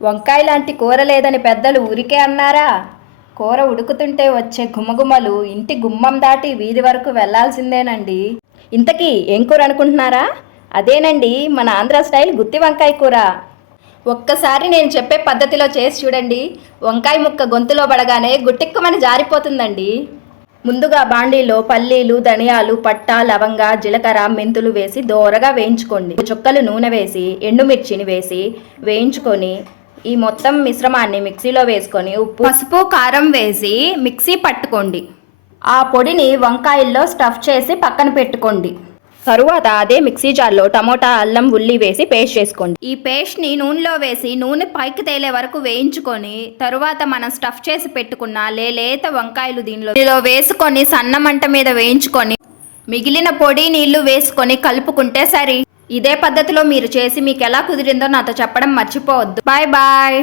వంకాయ లాంటి కూర లేదని పెద్దలు ఊరికే అన్నారా? కూర ఉడుకుతుంటే వచ్చే గుమగుమలు ఇంటి గుమ్మం దాటి వీధి వరకు వెళ్లాల్సిందేనండి. ఇంతకీ ఏం కూర అనుకుంటున్నారా? అదేనండి మన ఆంధ్ర స్టైల్ గుత్తి వంకాయ కూర. ఒక్కసారి నేను చెప్పే పద్ధతిలో చేసి చూడండి. వంకాయ ముక్క గొంతులో పడగానే గుట్టిక్కమని జారిపోతుందండి. ముందుగా బాండీలో పల్లీలు, ధనియాలు, పట్టా, లవంగ, జీలకర్ర, మెంతులు వేసి దోరగా వేయించుకోండి. చుక్కలు నూనె వేసి ఎండుమిర్చిని వేసి వేయించుకొని ఈ మొత్తం మిశ్రమాన్ని మిక్సీలో వేసుకొని ఉప్పు, పసుపు, కారం వేసి మిక్సీ పట్టుకోండి. ఆ పొడిని వంకాయల్లో స్టఫ్ చేసి పక్కన పెట్టుకోండి. తరువాత అదే మిక్సీ జార్లో టమోటా, అల్లం, ఉల్లి వేసి పేస్ట్ చేసుకోండి. ఈ పేస్ట్ని నూనెలో వేసి నూనె పైకి తేలే వరకు వేయించుకొని తరువాత మనం స్టఫ్ చేసి పెట్టుకున్న లేత వంకాయలు దీనిలో వేసుకొని సన్న మంట మీద వేయించుకొని మిగిలిన పొడి నీళ్లు వేసుకొని కలుపుకుంటే సరి. ఇదే పద్ధతిలో మీరు చేసి మీకు ఎలా కుదిరిందో నాతో చెప్పడం మర్చిపోవద్దు. Bye bye.